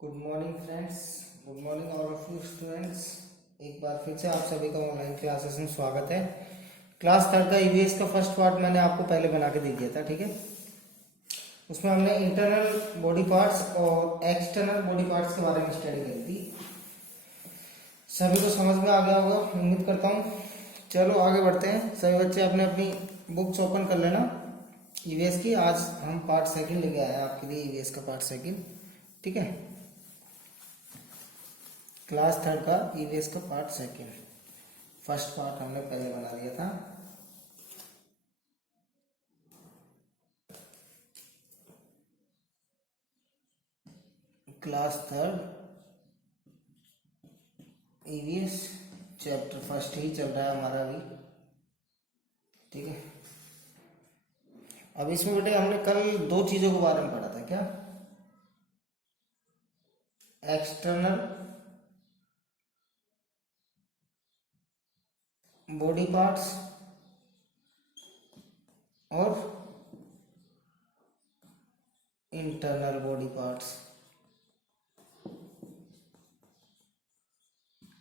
Good morning friends. Good morning all of you students. एक बार फिर से आप सभी का ऑनलाइन क्लासेस में स्वागत है। क्लास थर्ड का ईवीएस का फर्स्ट पार्ट मैंने आपको पहले बना के दे दिया था, ठीक है। उसमें हमने इंटरनल बॉडी पार्ट्स और एक्सटर्नल बॉडी पार्ट्स के बारे में स्टडी करी थी। सभी को समझ में आ गया होगा, उम्मीद करता हूँ। चलो आगे बढ़ते हैं। सभी बच्चे अपने अपनी बुक्स ओपन कर लेना ईवीएस की। आज हम पार्ट सेकंड लेके आए हैं आपके लिए, ईवीएस का पार्ट सेकंड, ठीक है। क्लास थर्ड का ईवीएस का पार्ट सेकंड। फर्स्ट पार्ट हमने पहले बना दिया था। Class third EVS chapter first ही चल रहा है हमारा अभी, ठीक है। अब इसमें बेटे हमने कल दो चीजों के बारे में पढ़ा था। क्या? एक्सटर्नल बॉडी पार्ट्स और इंटरनल बॉडी पार्ट्स।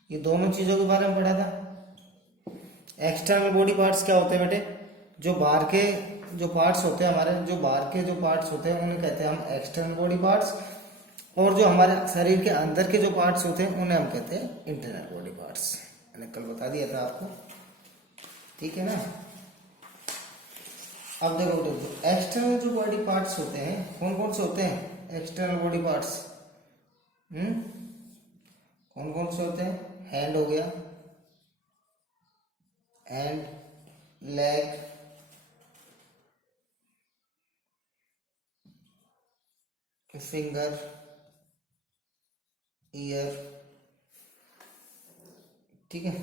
ये दोनों चीजों के बारे में पढ़ा था। एक्सटर्नल बॉडी पार्ट्स क्या होते हैं बेटे? जो बाहर के जो पार्ट्स होते हैं हमारे, जो बाहर के जो पार्ट्स होते हैं उन्हें कहते हैं हम एक्सटर्नल बॉडी पार्ट्स, और जो हमारे शरीर के अंदर के जो पार्ट्स होते हैं उन्हें हम कहते हैं इंटरनल बॉडी पार्ट्स। मैंने कल बता दिया था आपको, ठीक है ना। अब देखो बेटे, एक्सटर्नल जो बॉडी पार्ट्स होते हैं कौन कौन से होते हैं? एक्सटर्नल बॉडी पार्ट्स कौन कौन से होते हैं? हैंड हो गया, हैंड, लेग, फिंगर, ईयर, ठीक है।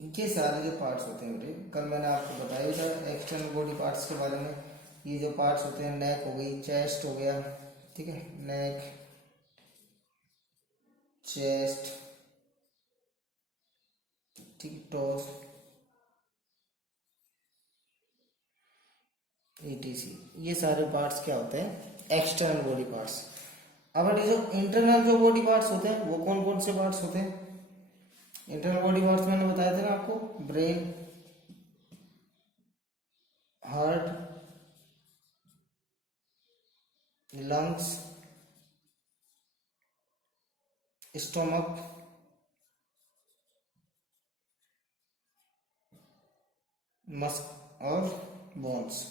ये सारे जो पार्ट्स होते हैं बेटे, कल मैंने आपको बताया था एक्सटर्नल बॉडी पार्ट्स के बारे में। ये जो पार्ट्स होते हैं, नेक हो गई, चेस्ट हो गया, ठीक है। नेक, चेस्ट, ठीक, टोस, ईटीसी। ये सारे पार्ट्स क्या होते हैं? External body parts. अब ये जो इंटरनल जो बॉडी पार्ट्स होते हैं वो कौन कौन से पार्ट्स होते हैं? इंटरनल बॉडी पार्ट्स मैंने बताया था ना आपको, brain, heart, lungs, stomach, Musk और बोन्स।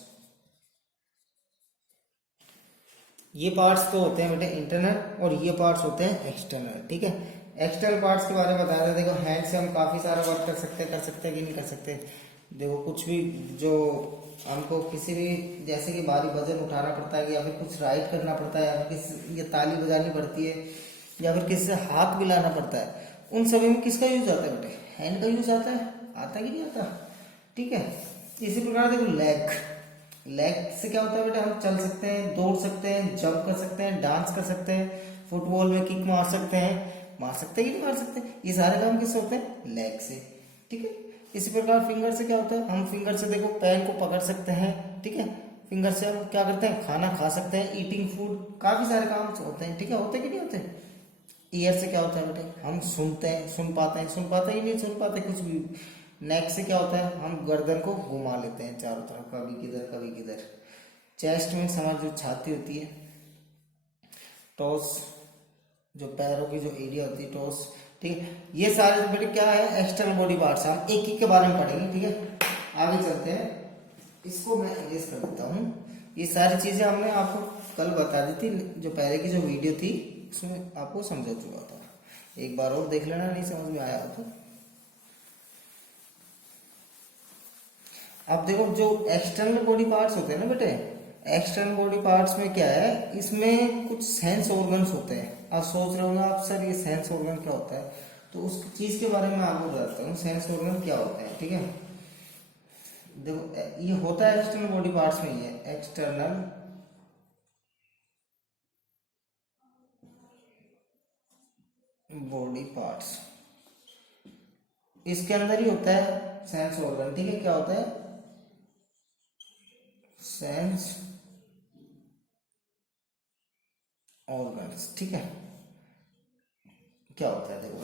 ये पार्ट्स तो होते हैं बेटे इंटरनल, और ये पार्ट्स होते हैं एक्सटर्नल, ठीक है। एक्सटर्नल पार्ट्स के बारे में बताया था। देखो, हैंड से हम काफी सारा वर्क कर सकते हैं कि नहीं कर सकते? देखो, कुछ भी जो हमको किसी भी, जैसे कि भारी वजन उठाना पड़ता है, या फिर कुछ राइट करना पड़ता है, या फिर किसी ये ताली बजानी पड़ती है, या फिर किसी से हाथ मिलाना पड़ता है, उन सभी में किसका यूज आता है बेटे? हैंड का यूज आता है। आता कि नहीं आता? ठीक है। इसी प्रकार देखो, लेग, लेग से क्या होता है बेटा? हम चल सकते हैं, दौड़ सकते हैं, जंप कर सकते हैं, डांस कर सकते हैं, फुटबॉल में किक मार सकते हैं कि नहीं मार सकते? ये सारे काम किससे होते हैं? लेग से, ठीक है। इसी प्रकार फिंगर से क्या होता है? हम फिंगर से देखो पेन को पकड़ सकते हैं, ठीक है। फिंगर से हम क्या करते हैं? खाना खा सकते हैं, ईटिंग फूड, काफी सारे काम होते हैं, ठीक है। होते कि नहीं होते? ईयर से क्या होता है बेटे? हम सुनते हैं, सुन पाते ही नहीं सुन पाते कुछ भी। नेक से क्या होता है? हम गर्दन को घुमा लेते हैं चारों तरफ, कभी किधर कभी किधर। चेस्ट में हमारी जो छाती होती है, टोस, जो पैरों की जो एरिया होती है, टोस, ठीक है। ये सारे बेटे क्या है? External body parts. हम एक एक के बारे में पढ़ेंगे, ठीक है। आगे चलते हैं। इसको मैं इरेज कर देता हूँ। ये सारी चीजें हमने आपको कल बता दी थी, जो पहले की जो वीडियो थी उसमें आपको समझा चुका था। एक बार और देख लेना, नहीं समझ में आया तो। अब देखो, जो एक्सटर्नल बॉडी पार्ट्स होते हैं ना बेटे, एक्सटर्नल बॉडी पार्ट्स में क्या है? इसमें कुछ सेंस ऑर्गन्स होते हैं। आप सोच रहे होंगे आप, सर ये सेंस ऑर्गन क्या होता है? तो उस चीज के बारे में आपको बताता हूँ, सेंस ऑर्गन क्या होता है, ठीक है। देखो, ये होता है एक्सटर्नल बॉडी पार्ट्स में, ये एक्सटर्नल बॉडी पार्ट्स, इसके अंदर ही होता है सेंस ऑर्गन, ठीक है। क्या होता है? सेंस ऑर्गन्स, ठीक है। क्या होता है देखो,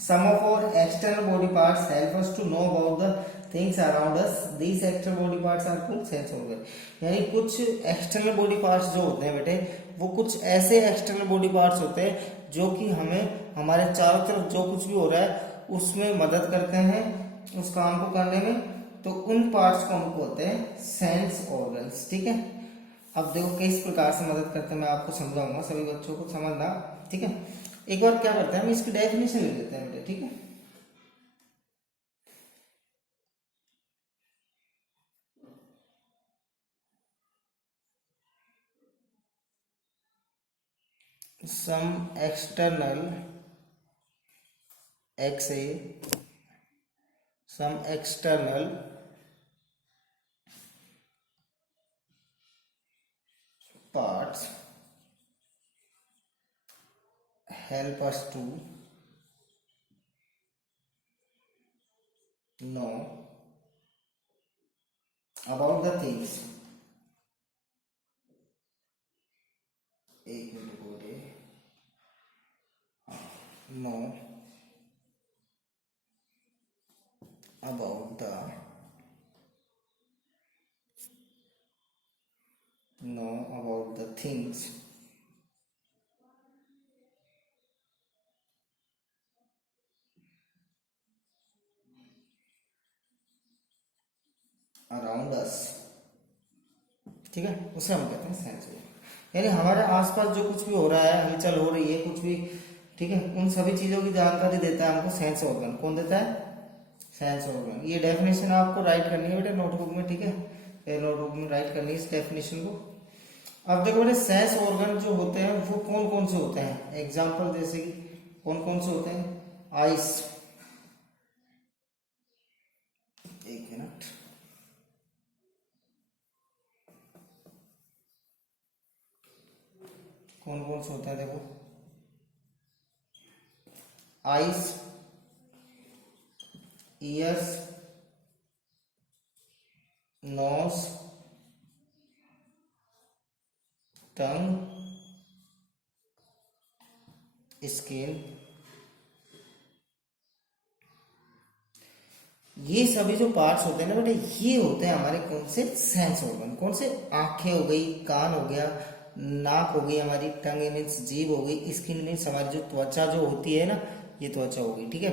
some of our external body parts help us to know about the things around us. These external body parts are called sense organ. यानी कुछ एक्सटर्नल बॉडी पार्ट्स जो होते हैं बेटे, वो कुछ ऐसे एक्सटर्नल बॉडी पार्ट्स होते हैं जो कि हमें हमारे चारों तरफ जो कुछ भी हो रहा है उसमें मदद करते हैं उस काम को करने में। तो उन पार्ट्स को हम बोलते हैं सेंस ऑर्गन्स, ठीक है। अब देखो किस प्रकार से मदद करते हैं मैं आपको समझाऊंगा, सभी बच्चों को समझना, ठीक है। एक बार क्या करते हैं हम इसकी डेफिनेशन ले लेते हैं बेटे, ठीक है। सम एक्सटर्नल एक्से some external parts help us to know about the things, एक मिनट बोले, know about the things around us, ठीक है। उसे हम कहते हैं सेंस ऑर्गन। यानी हमारे आसपास जो कुछ भी हो रहा है, हलचल हो रही है, कुछ भी, ठीक है, उन सभी चीजों की जानकारी देता है हमको सेंस ऑर्गन। कौन देता है? Sense organ. ये डेफिनेशन आपको राइट करनी है बेटे नोटबुक में, ठीक है, नोटबुक में राइट करनी है इस डेफिनेशन को। अब देखो बेटे सेंस ऑर्गन जो होते हैं वो कौन कौन से होते हैं, एग्जाम्पल जैसे कि कौन कौन से होते हैं? आइस, एक मिनट, कौन कौन से होते हैं देखो, आइस, ईयर्स, नोज, टंग, स्किन। ये सभी जो पार्ट्स होते हैं ना बेटे, ये होते हैं हमारे कौन से? Sense organ. कौन से? आंखें हो गई, कान हो गया, नाक हो गई, हमारी टंग मीन्स जीभ हो गई, स्किन मीन्स हमारी जो त्वचा जो होती है ना, ये त्वचा हो गई, ठीक है।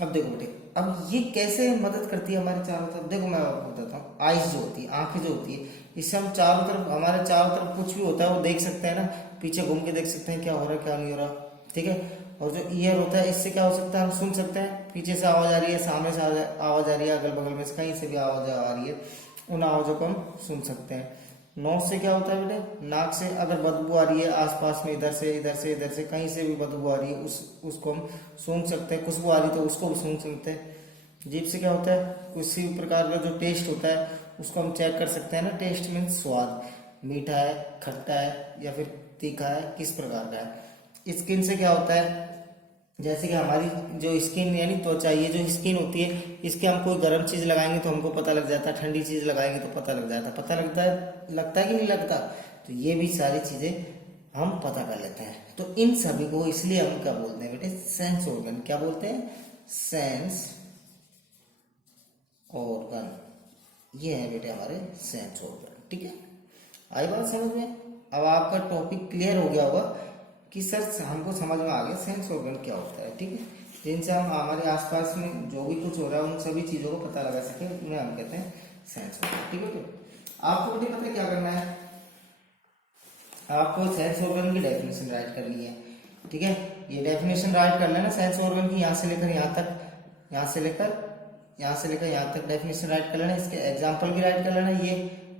अब देखो बेटे, अब ये कैसे मदद करती है हमारे चारों तरफ? देखो मैं आपको बताता हूँ। आइस जो होती है, आंखें जो होती है, इससे हम चारों तरफ, हमारे चारों तरफ कुछ भी होता है वो देख सकते हैं ना, पीछे घूम के देख सकते हैं क्या हो रहा है क्या नहीं हो रहा, ठीक है। और जो ईयर होता है, इससे क्या हो सकता है? हम सुन सकते हैं, पीछे से आवाज आ रही है, सामने से आवाज आ रही है, अगल बगल में से कहीं से भी आवाज आ रही है, उन आवाजों को हम सुन सकते हैं। नोज से क्या होता है बेटे? नाक से अगर बदबू आ रही है आसपास में, इधर से इधर से इधर से कहीं से भी बदबू आ रही है, उसको हम सूंघ सकते हैं। खुशबू आ रही है तो उसको भी सूंघ सकते हैं। जीभ से क्या होता है? किसी भी प्रकार का जो टेस्ट होता है उसको हम चेक कर सकते हैं ना। टेस्ट मीन्स स्वाद, मीठा है, खट्टा है या फिर तीखा है, किस प्रकार का है। स्किन से क्या होता है? जैसे कि हमारी जो स्किन यानी त्वचा, ये जो स्किन होती है, इसके हम कोई गर्म चीज लगाएंगे तो हमको पता लग जाता है, ठंडी चीज लगाएंगे तो पता लग जाता है, पता लगता है कि नहीं लगता? तो ये भी सारी चीजें हम पता कर लेते हैं। तो इन सभी को इसलिए हम क्या बोलते हैं बेटे? Sense organ. क्या बोलते हैं? Sense organ. ये है बेटे हमारे सेंस ऑर्गन, ठीक है। आई बात समझ में? अब आपका टॉपिक क्लियर हो गया होगा कि सर हमको समझ में आ गया सेंस ऑर्गन क्या होता है, ठीक है। जिनसे हम हमारे आसपास में जो भी कुछ हो रहा है उन सभी चीजों को पता लगा सके, उन्हें हम कहते हैं सेंस ऑर्गन, ठीक है। तो आपको बेटे पता है क्या करना है? आपको सेंस ऑर्गन की डेफिनेशन राइट करनी है, ठीक है। ये डेफिनेशन राइट कर लेना सेंस ऑर्गन की, यहाँ से लेकर यहाँ तक, यहाँ से लेकर यहाँ तक डेफिनेशन राइट कर लेना। इसके एग्जाम्पल भी राइट कर लेना, ये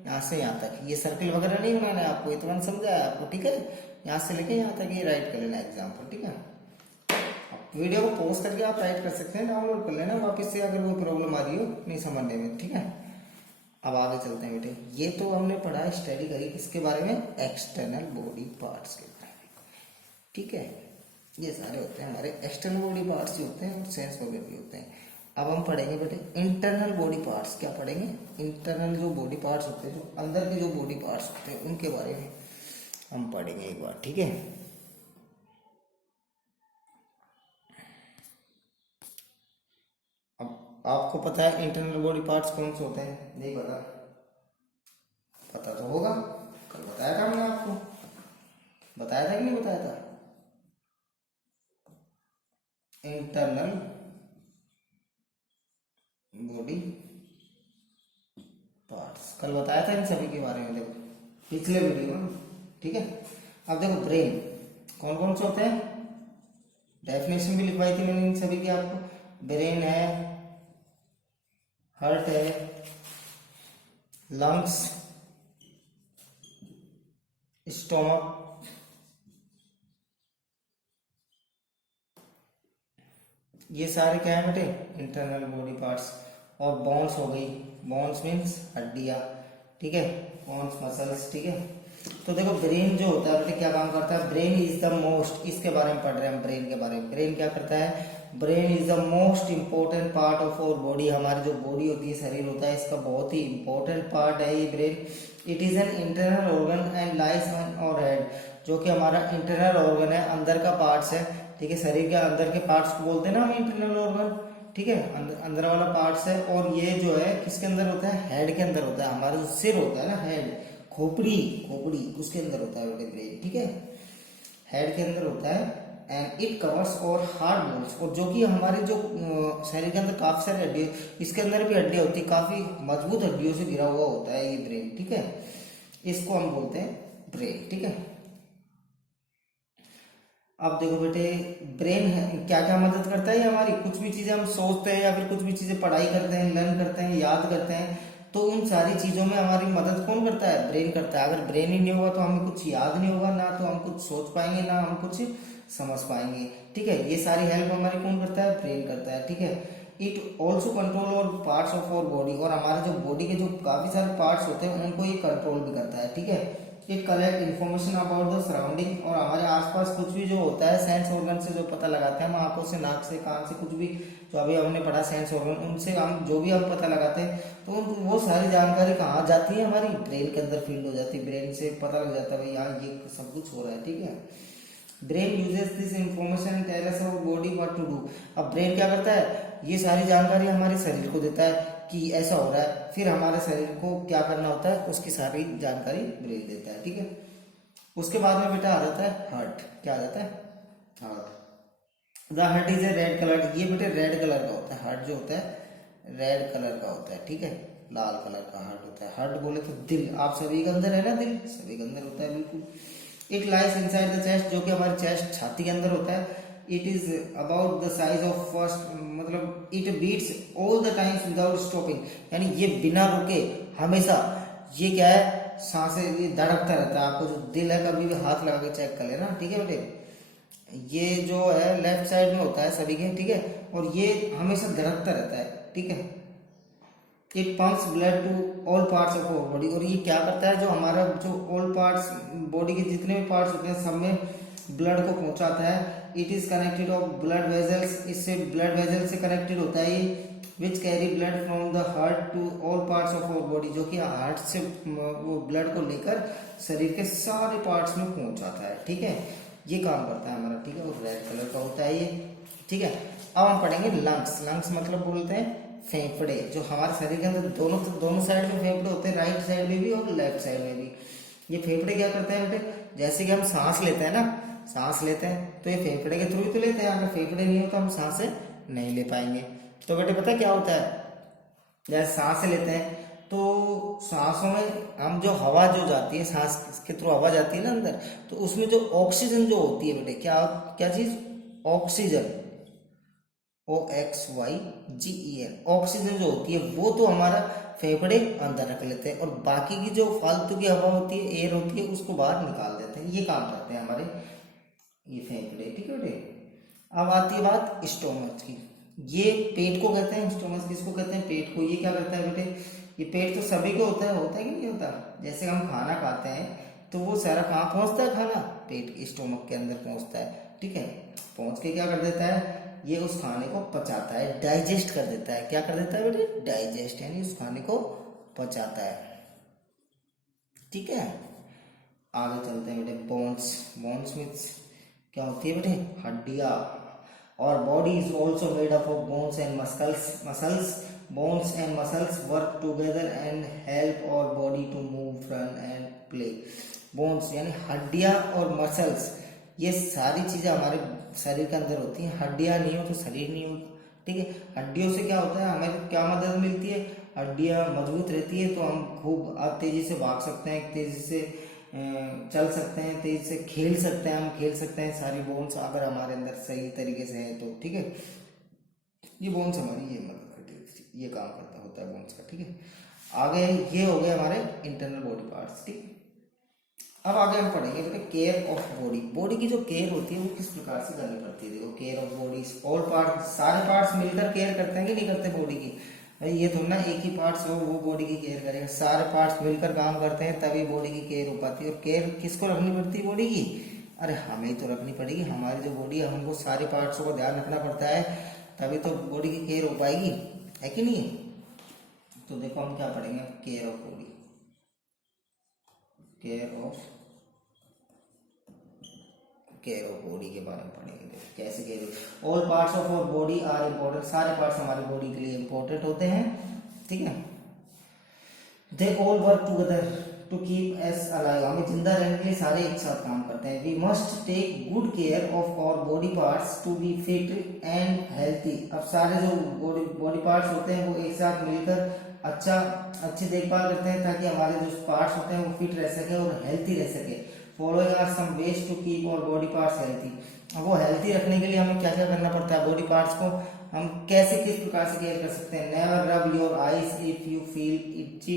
यहाँ से यहाँ तक। ये सर्कल वगैरह नहीं बनाना है आपको, इतना समझा है आपको, ठीक है। यहाँ से लेके यहाँ तक ये राइट कर लेना एग्जाम्पल, ठीक है। वीडियो को पॉज करके आप राइट कर सकते हैं, डाउनलोड कर लेना वापस से अगर कोई प्रॉब्लम आ रही हो नहीं समझने में, ठीक है। अब आगे चलते हैं बेटे। ये तो हमने पढ़ा, स्टडी करी किसके बारे में? एक्सटर्नल बॉडी पार्ट्स के बारे में, ठीक है। ये सारे होते हैं हमारे एक्सटर्नल बॉडी पार्ट्स जो होते हैं और सेंस ऑर्गन भी होते हैं। अब हम पढ़ेंगे बेटे इंटरनल बॉडी पार्ट्स। क्या पढ़ेंगे? इंटरनल जो बॉडी पार्ट्स होते हैं, जो अंदर के जो बॉडी पार्ट्स होते हैं उनके बारे में। हम पढ़ेंगे एक बार, ठीक है। अब आपको पता है इंटरनल बॉडी पार्ट्स कौन से होते हैं? नहीं पता? पता तो होगा, कल बताया था हमने आपको, बताया था कि नहीं बताया था? इंटरनल बॉडी पार्ट्स कल बताया था इन सभी के बारे में, देखो पिछले वीडियो में, ठीक है। अब देखो ब्रेन कौन कौन से होते हैं, डेफिनेशन भी लिखवाई थी मैंने इन सभी की आपको। ब्रेन है, हार्ट है, लंग्स, स्टोमक, ये सारे क्या है बेटे? Internal body parts. और बोन्स हो गई, बोन्स मीन्स हड्डियां, ठीक है, बोन्स मसल्स, ठीक है। तो देखो ब्रेन जो होता है बेटे क्या काम करता है? ब्रेन इज द मोस्ट, इसके बारे में पढ़ रहे हैं हम ब्रेन के बारे में। ब्रेन क्या करता है? Brain is the most important part of our body. हमारी जो बॉडी होती है, शरीर होता है, इसका बहुत ही इंपॉर्टेंट पार्ट है ये brain. It is an internal organ and lies on our head, जो कि हमारा इंटरनल ऑर्गन है, अंदर का पार्ट्स है, ठीक है। शरीर के अंदर के पार्ट्स को बोलते हैं ना हम इंटरनल ऑर्गन, ठीक है, अंदर वाला पार्ट्स है। और ये जो है किसके अंदर होता है? हेड के अंदर होता है। हमारा जो सिर होता है ना, हेड, खोपड़ी, खोपड़ी उसके अंदर होता है बेटे ब्रेन, ठीक है, हेड के अंदर होता है। एंड इट कवर्स और हार्ड बोन्स, और जो कि हमारे जो शरीर के अंदर काफी सारी हड्डियां, इसके अंदर भी हड्डियां होती है, काफी मजबूत हड्डियों से घिरा हुआ होता है ये ब्रेन, ठीक है। इसको हम बोलते हैं ब्रेन, ठीक है। अब देखो बेटे ब्रेन है क्या क्या मदद करता है? ये हमारी कुछ भी चीजें हम सोचते हैं या फिर कुछ भी चीजें पढ़ाई करते हैं, लर्न करते हैं, याद करते हैं, तो उन सारी चीजों में हमारी मदद कौन करता है? ब्रेन करता है। अगर ब्रेन ही नहीं होगा तो हमें कुछ याद नहीं होगा, ना तो हम कुछ सोच पाएंगे, ना हम कुछ समझ पाएंगे, ठीक है। ये सारी हेल्प हमारी कौन करता है? ब्रेन करता है, ठीक है। इट ऑल्सो कंट्रोल और पार्ट्स ऑफ आवर बॉडी, और हमारे जो बॉडी के जो काफी सारे पार्ट्स होते हैं उनको ये कंट्रोल भी करता है, ठीक है। It collect information about the surrounding, और हमारे आसपास कुछ भी जो होता है सेंस ऑर्गन से जो पता लगाते हैं हम, आंखों से, नाक से, कान से, कुछ भी जो अभी हमने पढ़ा सेंस ऑर्गन, उनसे हम जो भी हम पता लगाते हैं, तो वो सारी जानकारी कहाँ जाती है? हमारी ब्रेन के अंदर फील्ड हो जाती है। ब्रेन से पता लग जाता है भाई यहाँ ये सब कुछ हो रहा है, ठीक है। Brain uses this information and tell us our body what to do. अब ब्रेन क्या करता है? ये सारी जानकारी हमारे शरीर को देता है कि ऐसा हो रहा है, फिर हमारे शरीर को क्या करना होता है, उसकी सारी जानकारी ब्रेन देता है, ठीक है। उसके बाद में बेटा आ जाता है हार्ट। क्या आ जाता है? Heart. The heart is a red colour, ये बेटे रेड कलर का होता है। हार्ट जो होता है रेड कलर का होता है, ठीक है, लाल कलर का हार्ट होता है। हार्ट बोले तो दिल, आप सभी के अंदर है ना, दिल सभी के अंदर होता है, बिल्कुल। It lies inside the chest, जो कि हमारे चेस्ट, छाती के अंदर होता है। It is about the size of first, मतलब it beats all the times without stopping, यानी ये बिना रुके हमेशा, ये क्या है, सांसें ये धड़कता रहता है। आपको जो दिल है कभी भी हाथ लगा के चेक कर लेना, ठीक है बेटे। ये जो है लेफ्ट साइड में होता है सभी के, ठीक है, और ये हमेशा धड़कता रहता है, ठीक है। It pumps blood to all parts of our body, और ये क्या करता है, जो हमारा जो ऑल पार्ट्स, बॉडी के जितने भी पार्ट्स होते हैं सब में ब्लड को पहुंचाता है। It is connected of blood vessels, इससे ब्लड वेजल से कनेक्टेड होता है ये, which carry blood from the heart to all parts of our body, जो कि हार्ट से वो ब्लड को लेकर शरीर के सारे पार्ट्स में पहुंचाता है, ठीक है। ये काम करता है हमारा, ठीक है, और रेड कलर का होता है ये, ठीक है। अब हम पढ़ेंगे लंग्स। लंग्स मतलब बोलते हैं फेफड़े, जो हमारे शरीर के अंदर दोनों साइड में फेफड़े होते हैं, राइट साइड में भी और लेफ्ट साइड में भी। ये फेफड़े क्या करते हैं बेटे? जैसे कि हम सांस लेते हैं ना, सांस लेते हैं तो ये फेफड़े के थ्रू ही तो लेते हैं। अगर फेफड़े नहीं हो तो हम सांसें नहीं ले पाएंगे। तो बेटे पता क्या होता है, जैसे सांस लेते हैं तो सांसों में हम जो हवा जो जाती है, सांस के थ्रू हवा जाती है ना अंदर, तो उसमें जो ऑक्सीजन जो होती है बेटे, क्या क्या चीज? ऑक्सीजन, OXYGEN, ऑक्सीजन जो होती है वो तो हमारा फेफड़े अंदर रख लेते हैं, और बाकी की जो फालतू की हवा होती है, एयर होती है, उसको बाहर निकाल देते हैं। ये काम करते हैं हमारे ये फेफड़े, ठीक है बेटे। अब आती है बात स्टोमच की। ये पेट को कहते हैं, स्टोमच किसको कहते हैं? पेट को। ये क्या करता है बेटे? ये पेट तो सभी को होता है कि नहीं होता? जैसे हम खाना खाते हैं तो वो सारा कहाँ पहुंचता है? खाना पेट, स्टोमक के अंदर पहुंचता है, ठीक है। पहुंच के क्या कर देता है? ये उस खाने को पचाता है, डाइजेस्ट कर देता है। क्या कर देता है बेटे? डाइजेस्ट, यानी उस खाने को पचाता है, ठीक है। आगे चलते हैं बेटे, बोन्स। बोन्स मीन्स क्या होती है बेटे? हड्डियाँ। और body is also made up of bones and muscles. Bones and muscles work together and help our body to move, run and play. Bones यानी हड्डियाँ और मसल्स, ये सारी चीजें हमारे शरीर के अंदर होती हैं। हड्डियाँ नहीं हो तो शरीर नहीं होगा, ठीक है। हड्डियों से क्या होता है, हमें क्या मदद मिलती है? हड्डियाँ मजबूत रहती है तो हम खूब तेजी से भाग सकते हैं, तेजी से चल सकते हैं, तेजी से खेल सकते हैं, हम खेल सकते हैं। सारी बोन्स अगर हमारे अंदर सही तरीके से है तो, ठीक है। ये बोन्स हमारी ये मदद करती है, ये काम करता होता है बोन्स का, ठीक है। आगे ये हो गए हमारे इंटरनल बॉडी पार्ट्स, ठीक। अब आगे हम पढ़ेंगे बेटे केयर ऑफ बॉडी। बॉडी की जो केयर होती है वो किस प्रकार से करनी पड़ती है? देखो, care of body, all part, सारे पार्ट्स मिलकर केयर करते हैं कि नहीं करते बॉडी की? भाई ये थोड़ा ना एक ही पार्ट्स हो वो बॉडी की केयर करेगा, सारे पार्ट्स मिलकर काम करते हैं तभी बॉडी की केयर हो पाती है। और केयर किसको रखनी पड़ती है बॉडी की? अरे हमें तो रखनी पड़ेगी, हमारी जो बॉडी है हमको सारे पार्ट्सों को ध्यान रखना पड़ता है, तभी तो बॉडी की केयर हो पाएगी, है कि नहीं? तो देखो हम क्या पढ़ेंगे, care of body. Care of body के बारे में पढ़ेंगे। कैसे care, all parts of our body are important. सारे पार्ट्स हमारी बॉडी के लिए इम्पोर्टेंट होते हैं, ठीक है। They all work together to keep us alive. हमें जिंदा रहने के लिए सारे एक साथ काम करते हैं। We must take good care of our body parts to be fit and healthy. अब सारे जो बॉडी पार्ट्स होते हैं वो एक साथ मिलकर अच्छी देखभाल करते हैं ताकि हमारे जो पार्ट्स होते हैं वो फिट रह सके और हेल्थी रह सके। Following are some ways to keep our body parts healthy. अब वो हेल्थी रखने के लिए हमें क्या क्या करना पड़ता है? बॉडी पार्ट्स को हम कैसे किस प्रकार से केयर कर सकते हैं? Never rub your eyes if you feel itchy,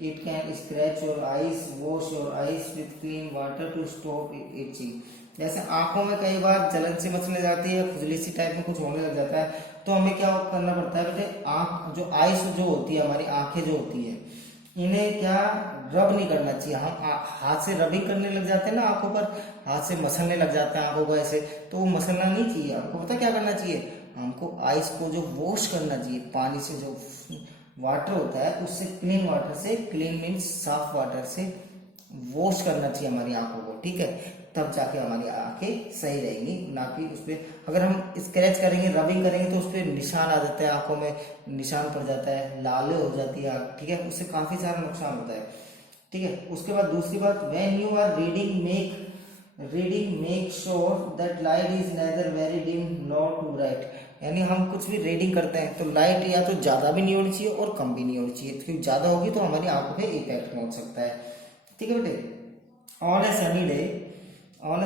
it can scratch your eyes, wash your eyes with clean water to stop itching. जैसे आंखों में कई बार जलन सी मचने जाती है, खुजली सी टाइप में कुछ होने लग जाता है, तो हमें क्या करना पड़ता है बेटे? आंख जो आईज जो होती है, हमारी आंखें जो होती है, इन्हें क्या रब नहीं करना चाहिए। हम हाथ से रबिंग करने लग जाते हैं ना आंखों पर, हाथ से मसलने लग जाते हैं आंखों को ऐसे, तो वो मसलना नहीं चाहिए। हमको पता क्या करना चाहिए? हमको आइस को जो वॉश करना चाहिए पानी से, जो वाटर होता है उससे, क्लीन वाटर से, क्लीन मीन्स साफ वाटर से वॉश करना चाहिए हमारी आंखों को, ठीक है। तब जाके हमारी आंखें सही रहेंगी। ना कि उस पर अगर हम स्क्रैच करेंगे, रबिंग करेंगे तो उस पर निशान आ जाता है, आंखों में निशान पड़ जाता है, लाले हो जाती है आंख, ठीक है। उससे काफी सारा नुकसान होता है, ठीक है। उसके बाद दूसरी बात, when you are reading make sure that light is neither very dim nor too bright. यानी हम कुछ भी रीडिंग करते हैं तो लाइट या तो ज्यादा भी नहीं होनी चाहिए और कम भी नहीं होनी चाहिए, क्योंकि ज्यादा होगी तो हमारी आंखों पे इफेक्ट पहुंच सकता है, ठीक है बेटे। On a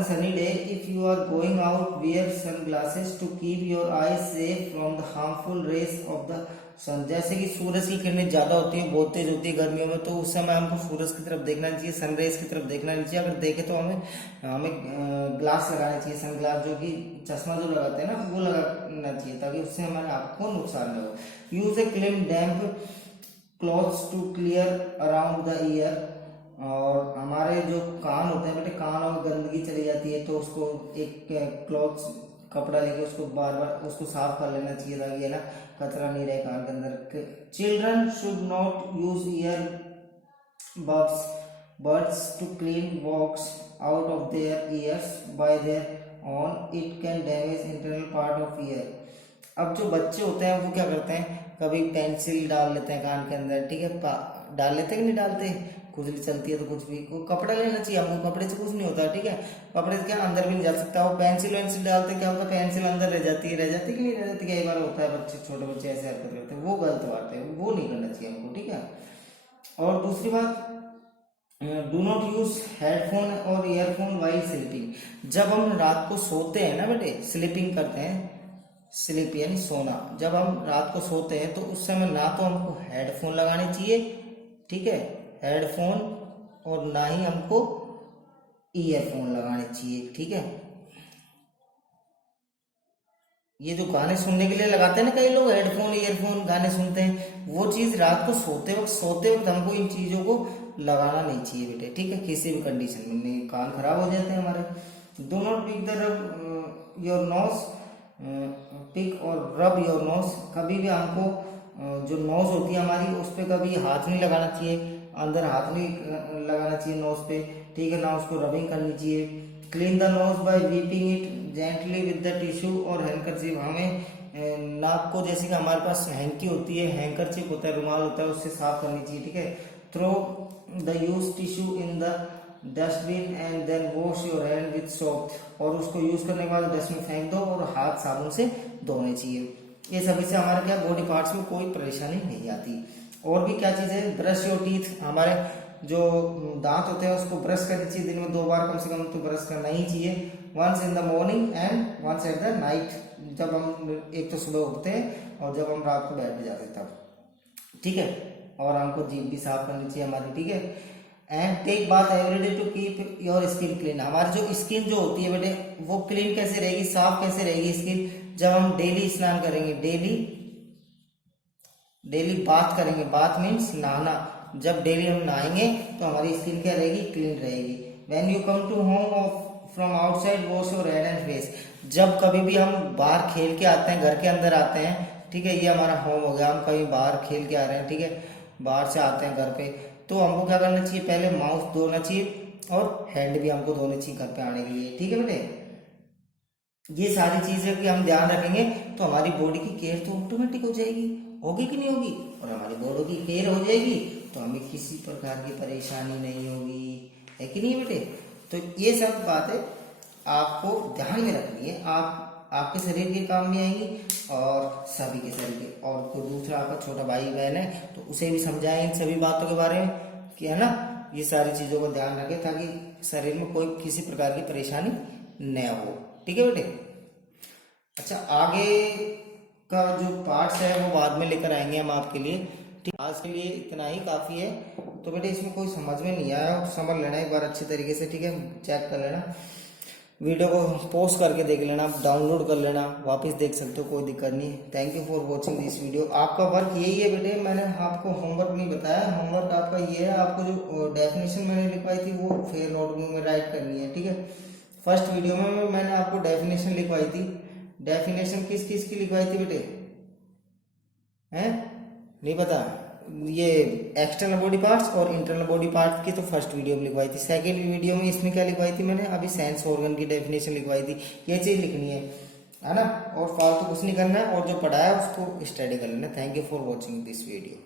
sunny day if you are going out wear sunglasses to keep your eyes safe from the harmful rays of the sun. जैसे कि सूरज की किरणें ज्यादा होती है, बहुत तेज होती है गर्मियों में, तो उस समय हमको सूरज की तरफ देखना नहीं चाहिए, सनरेज की तरफ देखना नहीं चाहिए। अगर देखे तो हमें ग्लास लगाना चाहिए, सन ग्लास, जो कि चश्मा जो लगाते हैं ना वो लगाना चाहिए, ताकि उससे हमारे आंखों को नुकसान न हो। Use a clean damp cloths to clear around the ear. और हमारे जो कान होते हैं बेटे, कानों में गंदगी चली जाती है तो उसको एक क्लॉथ, कपड़ा लेके उसको बार बार उसको साफ कर लेना चाहिए, ताकि है ना कचरा नहीं रहे कान के अंदर। Children should not use ear buds to clean wax out of their ears by their own, it can damage internal part of ear. अब जो बच्चे होते हैं वो क्या करते हैं, कभी पेंसिल डाल लेते हैं कान के अंदर, ठीक है, डाल लेते हैं कि नहीं डालते, खुजली चलती है तो कुछ भी कपड़ा लेना चाहिए हमको, कपड़े से कुछ नहीं होता, ठीक है। कपड़े से क्या अंदर भी नहीं जा सकता। वो पेंसिल वेंसिल डालते क्या होता है, पेंसिल अंदर रह जाती कि नहीं रह जाती, कई बार होता है बच्चे, छोटे बच्चे ऐसे हरकत करते हैं, वो गलत बात है, वो नहीं करना चाहिए हमको, ठीक है। और दूसरी बात, डू नॉट यूज हेडफोन और ईयरफोन वाइल स्लीपिंग। जब हम रात को सोते हैं ना बेटे, स्लीपिंग करते हैं, स्लीप यानी सोना, जब हम रात को सोते हैं तो उस समय ना तो हमको हेडफोन लगाने चाहिए, ठीक है, हेडफोन, और ना ही हमको ईयरफोन लगाने चाहिए, ठीक है। ये जो गाने सुनने के लिए लगाते हैं ना कई लोग, हेडफोन ईयरफोन गाने सुनते हैं, वो चीज रात को सोते वक्त हमको इन चीजों को लगाना नहीं चाहिए बेटे, ठीक है, किसी भी कंडीशन में, नहीं कान खराब हो जाते हैं हमारे। Do not pick the rub your nose, pick और रब योर नोज। कभी भी हमको जो नोज होती है हमारी उस पर कभी हाथ नहीं लगाना चाहिए, अंदर हाथ नहीं लगाना चाहिए नोज पे, ठीक है, ना उसको रबिंग करनी चाहिए। Clean the nose by wiping it gently with the tissue और हैंकरचीफ। हमें नाक को जैसे कि हमारे पास हैंकी होती है, हैंकरचीफ होता है, रुमाल होता है, उससे साफ करनी चाहिए, ठीक है। Throw the use tissue in the dustbin and then wash your hand with soap. और उसको यूज करने के बाद डस्टबिन फेंक दो और हाथ साबुन से धोने चाहिए। ये सभी से हमारे क्या बॉडी पार्ट्स में कोई परेशानी नहीं आती। और भी क्या चीज है, ब्रश योर टीथ। हमारे जो दांत होते हैं उसको ब्रश करनी चाहिए, दिन में 2 बार कम से कम तो ब्रश करना ही चाहिए। Once in the morning and once at the night, जब हम एक तो सुबह उठते हैं और जब हम रात को बेड पे जाते हैं तब, ठीक है। और हमको जीभ भी साफ करनी चाहिए हमारी, ठीक है। And take bath everyday to keep your skin clean. हमारी जो स्किन जो होती है बेटे वो क्लीन कैसे रहेगी, साफ कैसे रहेगी स्किन, जब हम डेली स्नान करेंगे, डेली बात करेंगे। बात मीन्स नहाना। जब डेली हम नहाएंगे तो हमारी स्किन क्या रहेगी, क्लीन रहेगी। When you come to home from outside wash your head and face. जब कभी भी हम बाहर खेल के आते हैं, घर के अंदर आते हैं, ठीक है, ये हमारा होम हो गया, हम कहीं बाहर खेल के आ रहे हैं, ठीक है, बाहर से आते हैं घर पे, तो हमको क्या करना चाहिए, पहले माउथ धोना चाहिए और हैंड भी हमको धोने चाहिए घर पे आने के लिए, ठीक है बेटे। ये सारी चीजें कि हम ध्यान रखेंगे तो हमारी बॉडी की केयर तो ऑटोमेटिक हो जाएगी, होगी कि नहीं होगी। और हमारी बॉडी की केयर हो जाएगी तो हमें किसी प्रकार की परेशानी नहीं होगी, है कि नहीं बेटे। तो ये सब बातें आपको ध्यान में रखनी है, आपके शरीर के काम में आएंगी और सभी के शरीर के। और कोई दूसरा आपका छोटा भाई बहन है तो उसे भी समझाएं इन सभी बातों के बारे में कि है ना, ये सारी चीजों का ध्यान रखें ताकि शरीर में कोई किसी प्रकार की परेशानी न हो, ठीक है बेटे। अच्छा, आगे का जो पार्ट्स है वो बाद में लेकर आएंगे हम आपके लिए, ठीक। आज के लिए इतना ही काफी है। तो बेटे इसमें कोई समझ में नहीं आया तो समझ लेना एक बार अच्छे तरीके से, ठीक है, चेक कर लेना, वीडियो को पॉज करके देख लेना, डाउनलोड कर लेना, वापस देख सकते हो, कोई दिक्कत नहीं। Thank you for watching this video. आपका वर्क यही है बेटे, मैंने आपको होमवर्क नहीं बताया, होमवर्क आपका ये है, आपको जो डेफिनेशन मैंने लिखवाई थी वो फेयर नोटबुक में राइट करनी है, ठीक है। फर्स्ट वीडियो में मैंने आपको डेफिनेशन लिखवाई थी। डेफिनेशन किस किस की लिखवाई थी बेटे, हैं नहीं पता? ये एक्सटर्नल बॉडी पार्ट्स और इंटरनल बॉडी पार्ट्स की तो फर्स्ट वीडियो में लिखवाई थी। सेकंड वीडियो में इसमें क्या लिखवाई थी मैंने, अभी सेंस ऑर्गन की डेफिनेशन लिखवाई थी। ये चीज लिखनी है ना, और फालतू कुछ नहीं करना है, और जो पढ़ाया उसको स्टडी कर लेना। Thank you for watching this video.